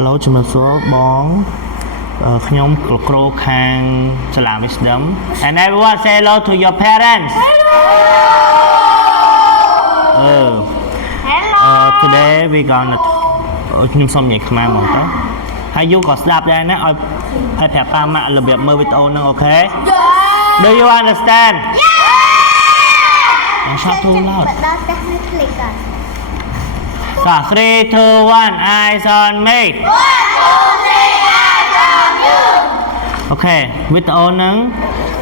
Hello ជំរាបសួរបងខ្ញុំលោកគ្រូខាងសាលា Wisdom and everyone say hello to your parents today we gonna ខ្ញុំសុំនិយាយខ្មែរមកទៅហើយយូក៏ស្ដាប់ដែរណាឲ្យប្រាប់ប៉ាម៉ាក់របៀបមើលវីដេអូហ្នឹងអូខេ Do you understand Shout too loud ដល់ផ្ទះនៅคลิกก่อน So 3 2 1 eyes on me 1 2 3 eyes on you អូខេវីដេអូហ្នឹង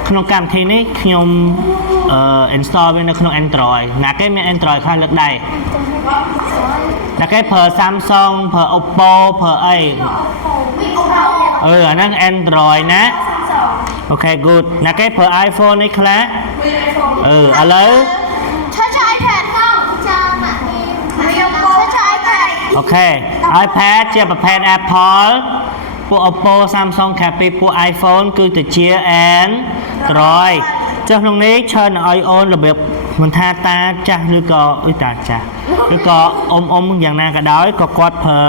ក្នុងកម្មវិធីនេះខ្ញុំ install វានៅក្នុង Android ណាគេមាន Android ខ្លះលើកដៃណាគេប្រើ Samsung ប្រើ Oppo ប្រើអីអាហ្នឹង Android ណាអូខេ good ណាគេប្រើ iPhone នេះខ្លះឥឡូវអូខេ iPad ជាប្រភេទ Apple ពួក Oppo Samsung ខាងពីពួក iPhone គឺជា Android ចុះក្នុងនេះច្រើនឲ្យអូនរបៀបមិនថាតាចាស់ឬក៏តាចាស់ឬក៏អ៊ំយ៉ាងណាក៏ដោយក៏គាត់ប្រើ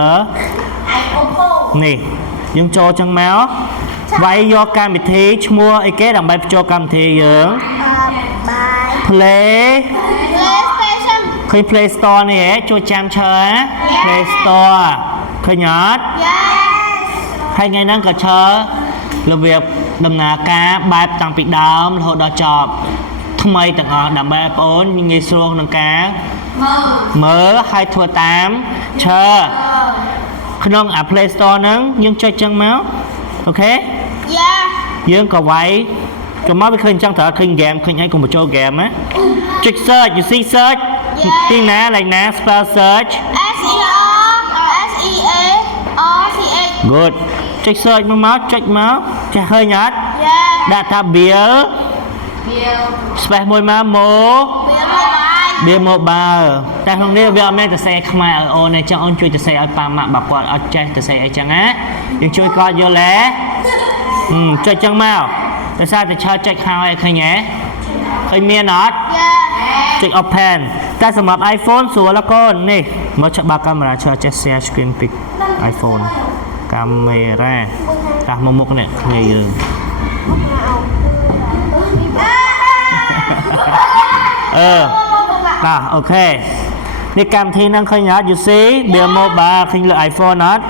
នេះយើងចូលចឹងមកវាយយកកម្មវិធីឈ្មោះអីគេដើម្បីបញ្ចូលកម្មវិធីយើង PlayStation ឃើញ Play Store នេះហ៎ចូលចាំឈើ Play Store ឃើញអត់ ហើយថ្ងៃហ្នឹងក៏ឈើរបៀបដំណើរការបែបតាំងពីដើមរហូតដល់ចប់ថ្មីទាំងអស់ដើម្បីបងប្អូនងាយស្រួលក្នុងការមើលហើយធ្វើតាមឈើក្នុង Play Store ហ្នឹងយើងចុចចឹងមកអូខេយើងក៏វាយកុំមកវាឃើញចឹងត្រូវឃើញ game ឃើញអីកុំបញ្ចូល game ណាចុច search you see search ទីណា like ណា spell search good ចុច search មកចុចមកចេះឃើញអត់ដាក់ថា bill space មួយមក bill mobile តែក្នុងនេះវាអត់មានទៅសេខ្មែរឲ្យអូនទេចឹងអូនជួយទៅសេឲ្យប៉ាម៉ាក់បើគាត់អត់ចេះទៅសេអីចឹងណាយើងជួយគាត់យល់ទេចុចចឹងមកតែសារតែឆើចុចខោឲ្យឃើញទេឃើញមានអត់ចុច open តែសម្រាប់ iPhone ស្រួលកូននេះមកឆាប់បើកាមេរ៉ាឆើចេះ share screen pic iPhone កាមេរ៉ាតាស់មកមុខនេះគ្នាយើងអូខេនេះកម្មវិធីហ្នឹងឃើញអត់ you see Bill Mobile ឃើញលើ iPhone អត់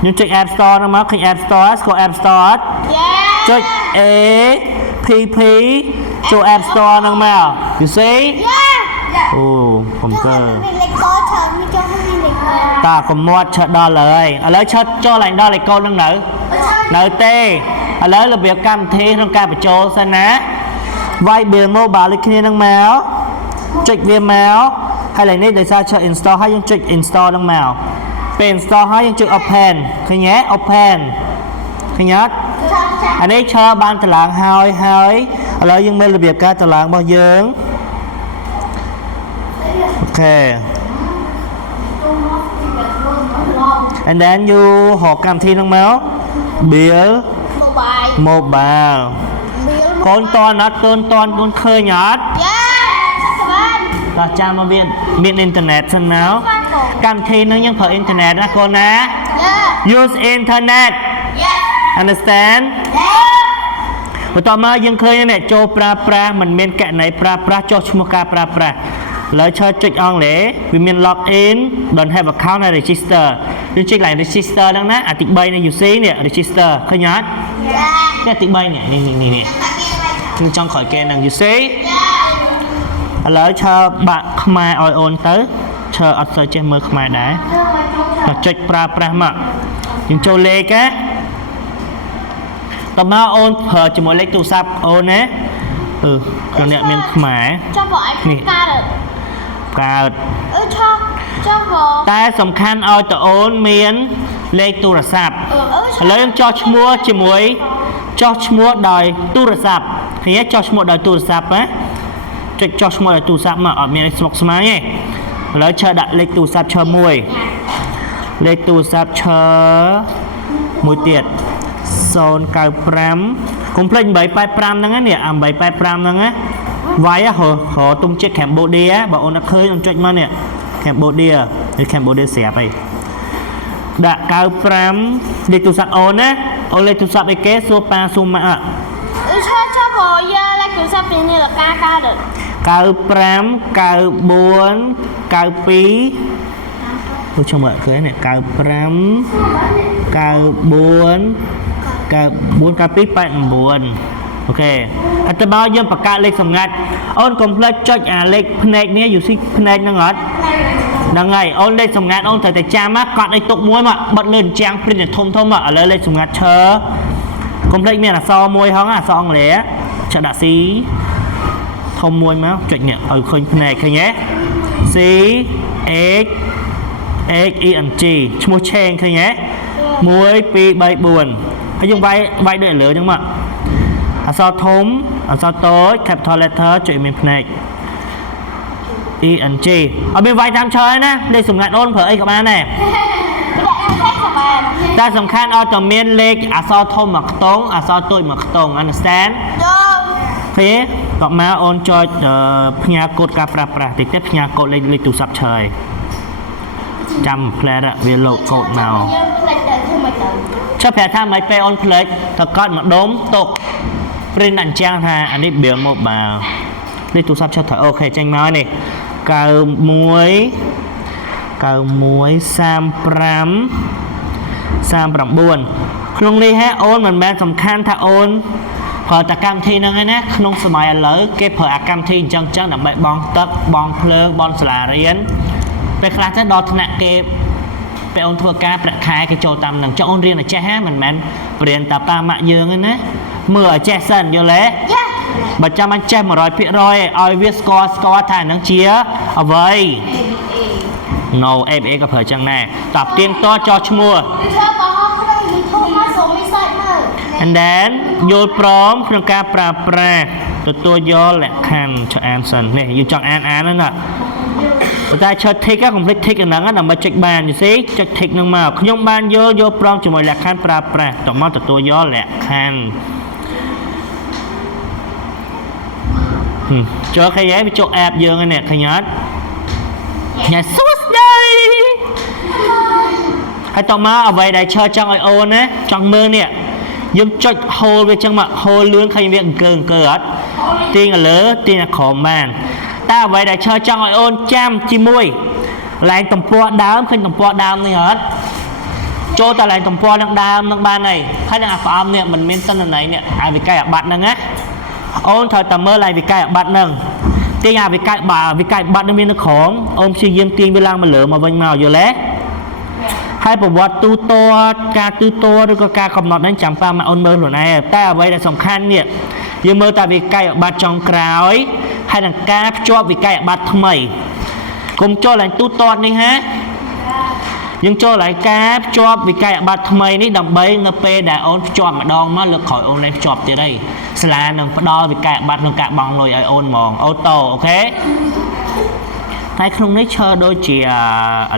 ខ្ញុំចុច App Store ហ្នឹងមកឃើញ App Store ស្គាល់ App Store អត់ចុច APP ចូល App Store ហ្នឹងមក you see អូកុំព្យូទ័រតាកុំមាត់ឆើដល់ហើយឥឡូវឆើចូលឡើងដល់ឯកូនហ្នឹងនៅទេឥឡូវរបៀបកម្មវិធីក្នុងការបញ្ចូលសិនណាវាយ Bill Mobile ដូចគ្នាហ្នឹងមកចុចវាមកហើយឡើងនេះដោយសារឆើ install ហើយយើងចុច install ហ្នឹងមកពេល install ហើយយើងចុច open ឃើញទេ open ឃើញអត់អានេះឆើបានតម្លើងហើយឥឡូវយើងមើលរបៀបការតម្លើងរបស់យើងអូខេ and then you ហៅកម្មវិធីហ្នឹងមក Bill Mobile កូនតន់អត់កូនឃើញអត់តោះចាំមកមានអ៊ីនធឺណិតសិនមកកម្មវិធីហ្នឹងយើងប្រើអ៊ីនធឺណិតណាកូនណា use internet understand បន្តមកយើងឃើញនេះចូលប្រើប្រាស់មិនមានករណីប្រើប្រាស់ចុះឈ្មោះការប្រើប្រាស់ឥឡូវចុចអង់គ្លេសវាមាន log in don't have account ហើយ register យើងចុចឡើង register ហ្នឹងណាអាទី3នេះ you see នេះ register ឃើញអត់នេះទី3នេះខ្ញុំចង់ក្រោយគេហ្នឹង you see ឥឡូវឆើបាក់ខ្មែរឲ្យអូនទៅឆើអត់សូវចេះមើលខ្មែរដែរចុចប្រើប្រាស់មកយើងចូលលេខណាតើមកអូនប្រើជាមួយលេខទូរស័ព្ទអូនណាក្នុងអ្នកមានខ្មែរចុះបើឯងកើតតែសំខាន់ឲ្យតើអូនមានលេខទូរស័ព្ទឥឡូវយើងចោះឈ្មោះជាមួយចោះឈ្មោះដោយទូរស័ព្ទឃើញចោះឈ្មោះដោយទូរស័ព្ទណាចុចចោះឈ្មោះដោយទូរស័ព្ទមកអត់មានស្មុកស្មាញទេឥឡូវឈើដាក់លេខទូរស័ព្ទឈើមួយលេខទូរស័ព្ទឈើមួយទៀត095កុំភ្លេច885ហ្នឹងនេះ885ហ្នឹងណាវាយហៅទុំជិត Cambodia បើអូនអត់ឃើញអូនចុចមកនេះ Cambodia ឬ Cambodia ស្រាប់អី ដាក់95លេខទូរស័ព្ទអូនណាអូនលេខទូរស័ព្ទអីគេសួរប៉ាសួរម៉ាក់ cho bò ya là kiểu sắp đến như là ca được 95 94 92tôi cho mọi người này 95 94 94 92 89 ok à tới bao nhiêu bạc cả lex sầm ngắt ôn complete cho lex phnek nàyอยู่ที่ phnek นั่งอดดังไงអូនលេខសម្ងាត់អូនត្រូវតែចាំណាកត់ឲ្យទុកមួយមកបិទលើជាង print ធំធំមកឥឡូវលេខសម្ងាត់ឈើ complete មានអក្សរមួយហងអក្សរអង់គ្លេសឆាដាក់ C ធំមួយមកចុចនេះឲ្យឃើញភ្នែកឃើញទេ C H H E N G ឈ្មោះឆេងឃើញទេ 1 2 3 4 ហើយយើងវាយដូចលើចឹងមកអក្សរធំអក្សរតូច capital letter ចុចមានភ្នែក E N G អត់មានវាយតាមឈើណាលេខសម្ងាត់អូនប្រើអីក៏បានដែរតែសំខាន់ឲ្យតែមានលេខអក្សរធំមួយខ្ទង់អក្សរតូចមួយខ្ទង់ understand ឃើញក៏មកអូនចុចផ្ញើកូដការប្រើប្រាស់តិចទៀតផ្ញើកូដលេខទូរស័ព្ទឆើយចាំផ្លែវាលោកកូដមកចាប់ប្រាប់ថាមិនពេលអូនផ្លេចតកត់មកដុំទុក print អញ្ចឹងថាអានេះ bill mobile លេខទូរស័ព្ទឆើយអូខេចេញមកនេះ 91 35 ក្នុងនេះហេអូនមិនមែនសំខាន់ថាអូនប្រើតែកម្មវិធីហ្នឹងឯណាក្នុងសម័យឥឡូវគេប្រើអាកម្មវិធីអញ្ចឹងដើម្បីបង់ទឹកបង់ភ្លើងបង់សាលារៀនពេលខ្លះទៅដល់ថ្នាក់គេពេលអូនធ្វើការប្រាក់ខែគេចូលតាមហ្នឹងចុះអូនរៀនឲ្យចេះហ่าមិនមែនរៀនតែប៉ាម៉ាក់យើងឯណាមើលឲ្យចេះសិនយល់ទេបើចាំមិនចេះ 100% ឲ្យវាស្គាល់ថាហ្នឹងជាអ្វី no FA ក៏ប្រើចឹងដែរតបទៀងតចោះឈ្មោះ and then យល់ព្រមក្នុងការប្រើប្រាស់ទទួលយកលក្ខខណ្ឌចុចអានសិននេះយើងចង់អានហ្នឹងណាតែចុច tick complete tick ហ្នឹងដើម្បីចុចបានយល់ទេចុច tick ហ្នឹងមកខ្ញុំបានយល់ព្រមជាមួយលក្ខខណ្ឌប្រើប្រាស់តមកទទួលយកលក្ខខណ្ឌចូលឃើញហើយវាចូល app យើងហ្នឹងឃើញអត់ញ៉ាសួស្ដីហើយតមកអ្វីដែលឈើចង់ឲ្យអូនណាចង់មើលនេះយើងចុច hold វាចឹងមក hold លឿនឃើញវាអង្គើអត់ទាញទៅលើទាញទៅក្រោមបានតែអ្វីដែលឈើចង់ឲ្យអូនចាំជាមួយឡើងទំព័រដើមឃើញទំព័រដើមនេះអត់ចូលតែឡើងទំព័រនឹងដើមនឹងបានហើយហើយនឹងអាផ្អមនេះមិនមានតនន័យនេះអាវិក័យអាបត្តិហ្នឹងណាអូនត្រូវតែមើលឡើងវិក័យអាបត្តិហ្នឹងទាញអាវិក័យបត្តិនឹងមាននៅក្រោមអូនព្យាយាមទាញវាឡើងមកលើមកវិញមកយល់ទេហើយប្រវត្តិទូទាត់ការទូទាត់ឬក៏ការកំណត់ហ្នឹងចាំប៉ាម៉ាក់អូនមើលខ្លួនឯងតែអ្វីដែលសំខាន់នេះយើងមើលតែវិក័យបត្តិចុងក្រោយហើយនឹងការភ្ជាប់វិក័យបត្តិថ្មីកុំចូលឡើងទូទាត់នេះហាយើងចូលឡើងការភ្ជាប់វិក័យបត្តិថ្មីនេះដើម្បីនៅពេលដែលអូនភ្ជាប់ម្ដងមកលើកក្រោយអូនឡើងភ្ជាប់ទៀតហើយសាលានឹងផ្ដល់វិក័យបត្តិក្នុងការបង់លុយឲ្យអូនហ្មងអូតូអូខេតែក្នុងនេះឈើដូចជាឥ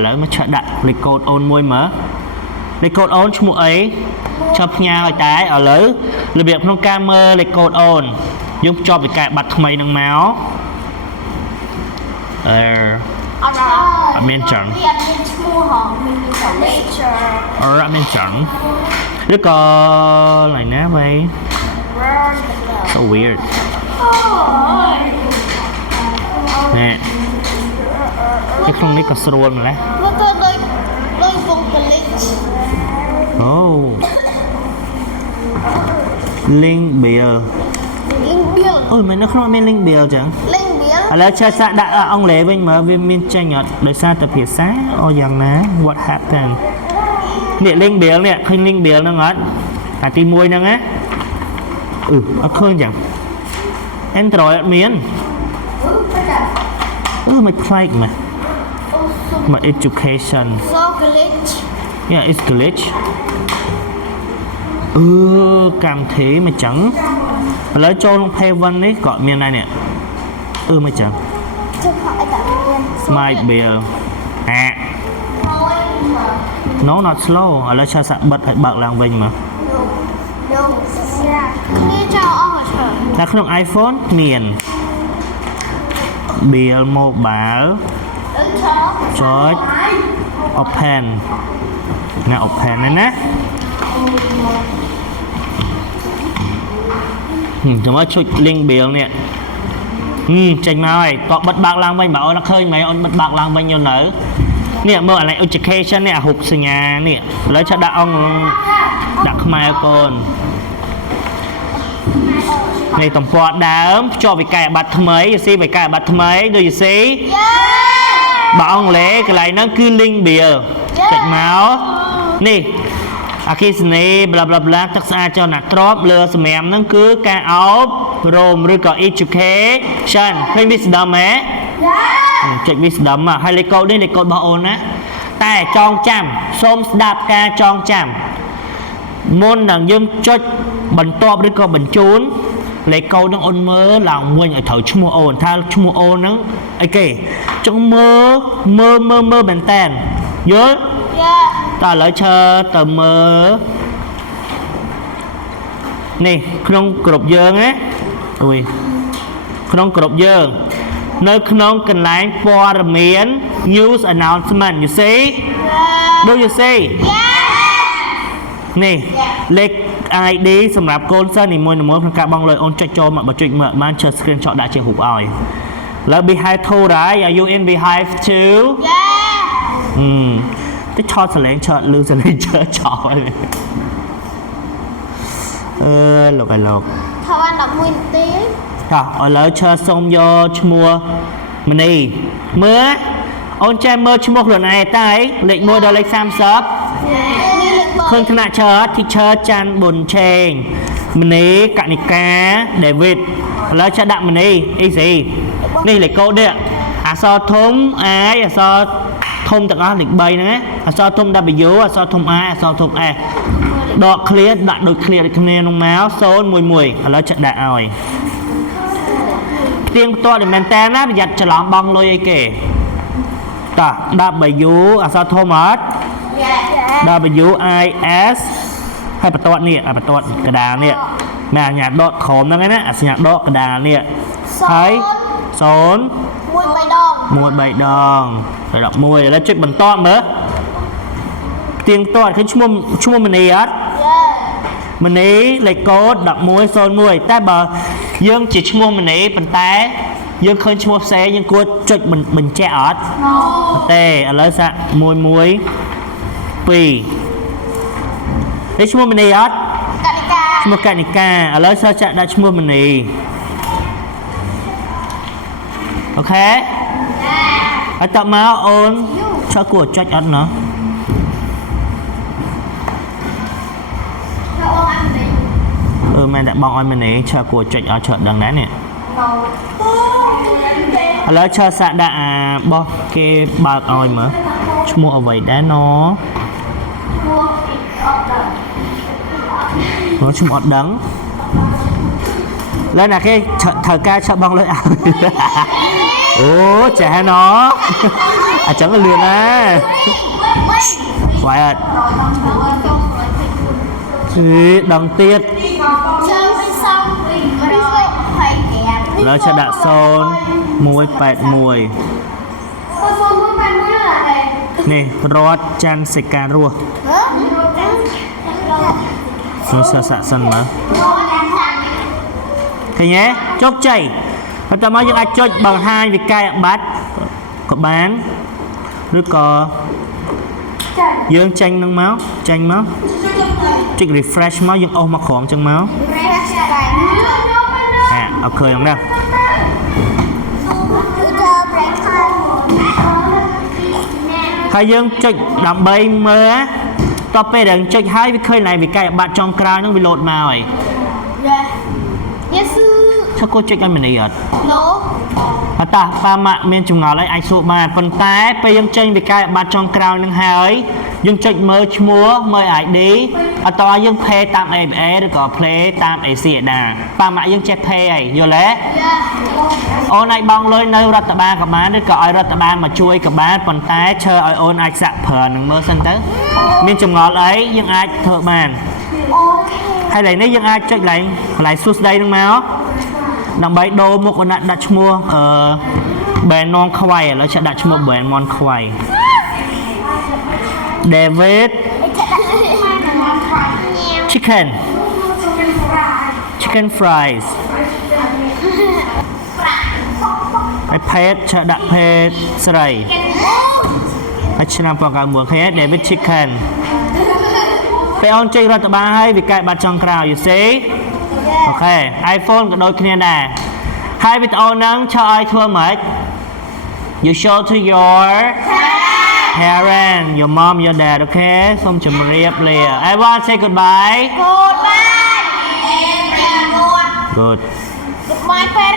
ឡូវមកឈើដាក់លេខកូដអូនមួយមើលលេខកូដអូនឈ្មោះអីឈើផ្ញើឲ្យតែឥឡូវរបៀបក្នុងការមើលលេខកូដអូនយើងភ្ជាប់វិក័យបត្តិថ្មីនឹងមកអត់មានចឹងមានឈ្មោះហងមាន signature អត់មានចឹងឬក៏ឡើយណាវ៉ៃ so weird ណែទីក្នុងនេះក៏ស្រួលម្ល៉េះមកទៅដូចវងកលិចអូ link bill អូយមិននៅក្នុងមាន link bill ចឹង link bill ឥឡូវឆែកសាក់ដាក់អង់គ្លេសវិញមើលវាមានចេញអត់ដោយសារតែភាសាអូយ៉ាងណា what happened នេះ link bill នេះឃើញ link bill ហ្នឹងអត់តែទី1ហ្នឹងណាអត់ឃើញចឹង Android អត់មានមិនខ្លាចមក education so glitch yeah it's glitch កម្មវិធីមកចឹងឥឡូវចូលក្នុង pay1 នេះក៏មានដែរនេះមកចឹង my bill no not slow ឥឡូវឆាសាក់បិទឲ្យបើកឡើងវិញមកនេះចោលអស់ហើយតែក្នុង iPhone មាន bill mobile ចុច open nè open này nè chúng ta chui link biểu nè chanh mai có bật bạc lang vinh bảo nó khơi mày on bật bạc lang vinh nhiều nữa nè mơ này education nè hụt sinh nhà nè lấy cho đạo ông đặt mai con này tổng quát đám cho bị cài bật mấy gì bị cài bật mấy do you see bảo ông lẽ cái này nó cứ link biểu chanh máu nè khi này bla bla bla tất cả cho nạt drop lừa xem em nó cứ ca áo rôm rồi có education hay wisdom ấy check wisdom mà hay lấy câu đây lấy câu bảo ôn á tại trong chạm xôm đạp ca trong chạm môn đằng dương cho bẩn top rồi có bẩn trốn lấy câu nó ôn mơ lòng nguyên ở thầu chung ôn tha chung ôn nó ấy kì trong mơ bẩn tàn nhớ ta lấy chờ tờ mơ nè không cột dương á ui không cột dương nơi không cần lái for miền news announcement you see do you see nèเลข ID สำหรับคนเส้นนี่มวยหนุ่มประกาศบังเลยโอนจะโจมมาจุดเมื่อมันเชิญสกรีนช็อตได้เชียงหุบอ่อยแล้ว behind เท่าไร are you in behind too ที่ชอตแสลงเชิดลืมแสลงเชิดชอตเลยหลบไปหลบถ้าวันดับมือตีค่ะเอาแล้วเชิดส่งโยชมัวมันนี่เมื่อโอนใจเมื่อชมัวหลุดในใต้เล็กมัวเดอเล็กซ้ำซับคนขณะเชิดที่เชิดจันบนเชงมันนี่กานิกาเดวิดแล้วจะดักมันนี่อีสินี่เล็กโก้เนี่ยอาซอทุ่มไอ้อาซอthông tất cả lịch bay nữa sao thông W sao thông A sao thông E đọt clear đặt đôi clear để clear nông máu số mùi là trận đại rồi tiếng to để men ten á giặt cho lỏng bong lôi kể ta W sao thông hết W I S hay bật toát nè bật toát cái đà nè mẹ nhạt đọt khóm đó cái nè nhạt đọt cái đà nè thấy số mùi bảy đòn rồi đọc mùi là chuyện bẩn to nữa tiếng to cái chua mình ấy á mình ấy lấy cốt đọc mùi xôn mùi ta bờ dương chỉ chua mình ấy bẩn té dương khơi chua xe nhưng cô trịch mình che ớt tê ở lấy sạ mùi pì đấy chua mình ấy á chua canica ở lấy sao chạy đã chua mình ấy ok ở tập máu ôn cho của cho ăn nó mẹ đã bong ăn mình ấy cho của cho ở chợ đằng đá nè lấy cho sạ đã bo cái bạc oi mà mua ở vậy đá nó chung ọt đắng lên là cái thời ca chợ bong lấy ảo ố trẻ nó chẳng là liền á phải ạ thì đằng tiết nó cho đã xôn mùi bẹt mùi nè rót chan xịt cà rùa nó sợ sạ sân mà thì nhé chốt chảy ta nói những ai chơi bằng hai vì cay bát có bán rồi có dương chanh nâng máu trích refresh máu dương ôm mà khỏng chân máu ở khơi không đâu hai dương trích đậm bay mơ á to pe đừng trích hai vì khơi này vì cay bát trong cào nó bị lột màu ấy sao cô trích anh mình này ớt ta ba mạ miền trung ngõ lấy ai sụp mà phần tay bây giờ chơi vì cái bát trong cào nâng hai dương trích mơ múa mời ai đi ở to dương play tam em được có play tam ấy xịa đà ba mạ dương chết play ấy vô lẽ ô này bong lôi nơi rát ba các bạn được gọi rát ba mà chui các bạn phần tay chơi ở ôn ai sạ phở nâng mơ sân tới miền trung ngõ ấy dương ai thợ bàn hay là nếu dương ai chơi lại suốt đây đúng máu đằng bấy đô một con đặt mua bèn non khoai nó sẽ đặt mua bèn non khoai David chicken chicken fries ហើយភេទឆដាក់ភេទស្រីហើយឆ្នាំ1991ឃើញ David Chicken ពេលអូនចេញរដ្ឋបាលហើយវាកែបាត់ចុងក្រោយ you see អូខេ iPhone ក៏ដូចគ្នាដែរហើយវីដេអូហ្នឹងឆោឲ្យធ្វើម៉េច you show to your parent your mom your dad អូខេសូមជម្រាបលា everyone say goodbye Goodbye. good Goodbye.